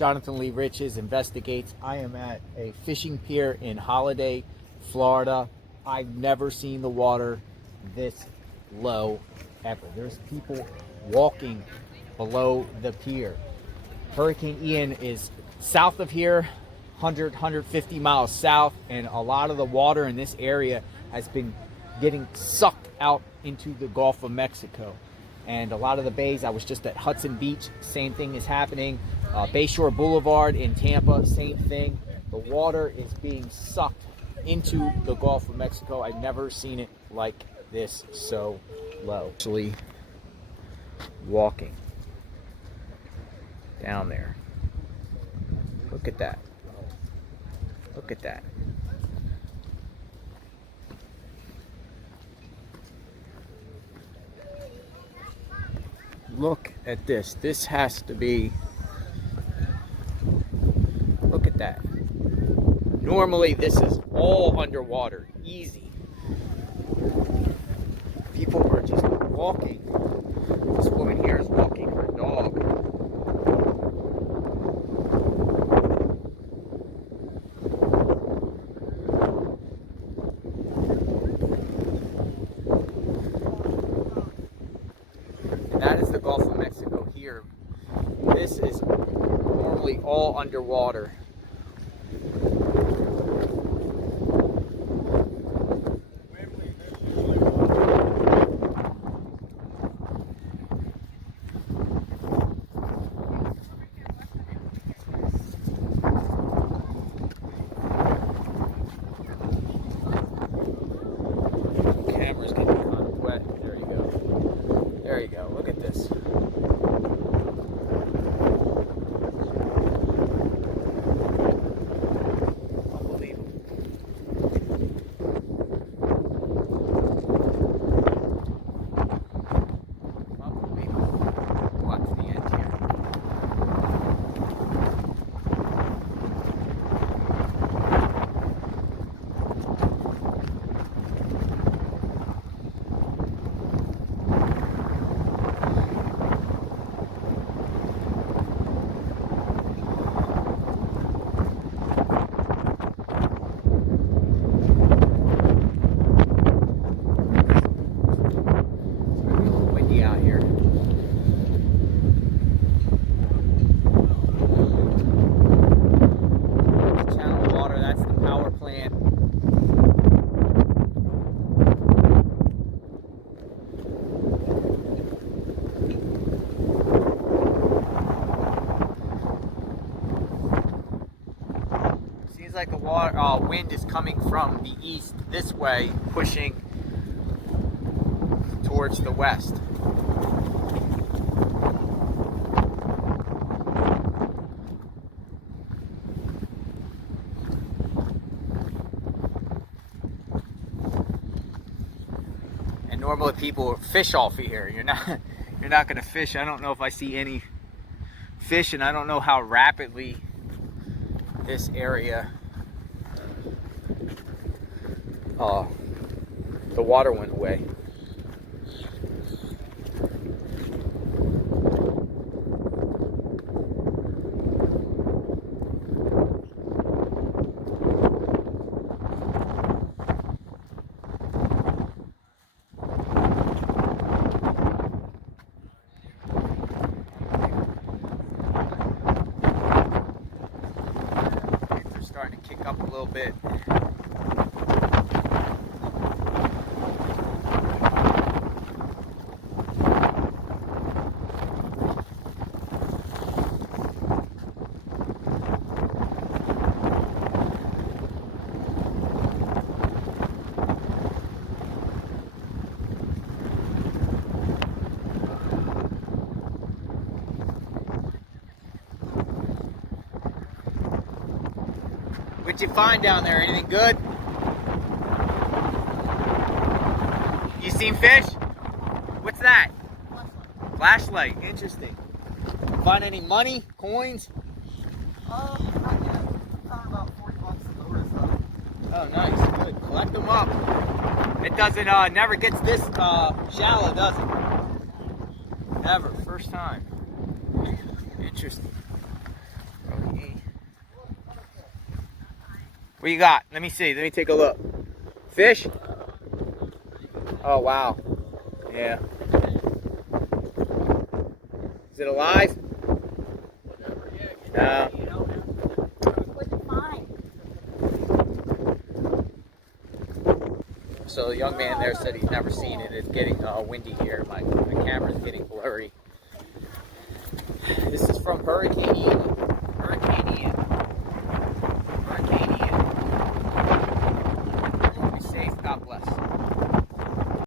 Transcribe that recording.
Jonathan Lee Riches Investigates. I am at a fishing pier in Holiday, Florida. I've never seen the water this low ever. There's people walking below the pier. Hurricane Ian is south of here, 150 miles south, and a lot of the water in this area has been getting sucked out into the Gulf of Mexico. And a lot of the bays, I was just at Hudson Beach, same thing is happening. Bayshore Boulevard in Tampa, same thing. The water is being sucked into the Gulf of Mexico. I've never seen it like this so low. Actually walking down there. Look at that. Look at that. Look at this. This has to be... Look at that. Normally this is all underwater. Easy. People are just walking. This woman here is walking her dog. And that is the Gulf of Mexico here. This is normally all underwater. Camera's getting kind of wet. There you go. There you go. Look at this. Unbelievable. Unbelievable. Watch the end here. Out here. The channel of water, that's the power plant. Seems like the water, wind is coming from the east this way, pushing towards the west. And normally people fish off of here. You're not gonna fish. I don't know if I see any fish, and I don't know how rapidly this area the water went away. Starting to kick up a little bit. What'd you find down there? Anything good? You seen fish? What's that? Flashlight. Interesting. Find any money? Coins? Not yet. Found about $40 over stuff. Oh, nice. Good. Collect them up. It doesn't, never gets this shallow, does it? Never. First time. Interesting. Okay. What you got? Let me see. Let me take a look. Fish? Oh, wow. Yeah. Is it alive? No. So the young man there said he's never seen it. It's getting windy here. My camera's getting blurry. This is from Hurricane